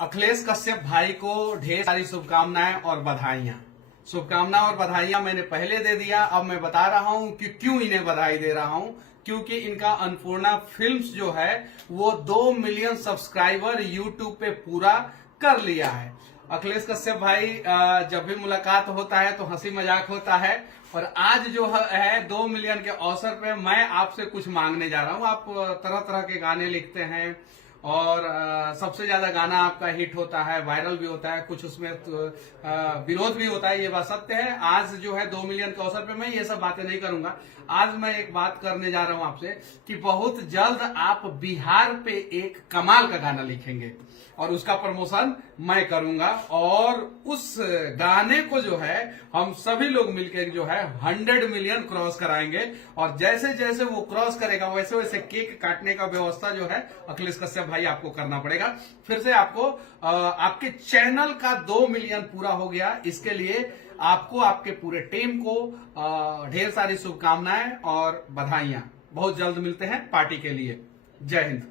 अखिलेश कश्यप भाई को ढेर सारी शुभकामनाएं और बधाइयां मैंने पहले दे दिया। अब मैं बता रहा हूं कि क्यों इन्हें बधाई दे रहा हूं। क्योंकि इनका अन्नपूर्णा फिल्म्स जो है वो 2 मिलियन सब्सक्राइबर यूट्यूब पे पूरा कर लिया है। अखिलेश कश्यप भाई जब भी मुलाकात होता है तो हंसी मजाक होता है, और आज जो है 2 मिलियन के अवसर पे मैं आपसे कुछ मांगने जा रहा हूं। आप तरह तरह के गाने लिखते हैं और सबसे ज्यादा गाना आपका हिट होता है, वायरल भी होता है, कुछ उसमें विरोध भी होता है, ये बात सत्य है। आज जो है 2 मिलियन के अवसर पे मैं ये सब बातें नहीं करूंगा। आज मैं एक बात करने जा रहा हूं आपसे कि बहुत जल्द आप बिहार पे एक कमाल का गाना लिखेंगे और उसका प्रमोशन मैं करूंगा, और उस गाने को जो है हम सभी लोग मिलकर जो है 100 मिलियन क्रॉस कराएंगे। और जैसे जैसे वो क्रॉस करेगा वैसे वैसे केक काटने का व्यवस्था जो है अखिलेश कश्यप भाई आपको करना पड़ेगा। फिर से आपको आपके चैनल का 2 मिलियन पूरा हो गया, इसके लिए आपको आपके पूरे टीम को ढेर सारी शुभकामनाएं और बधाइयां। बहुत जल्द मिलते हैं पार्टी के लिए। जय हिंद।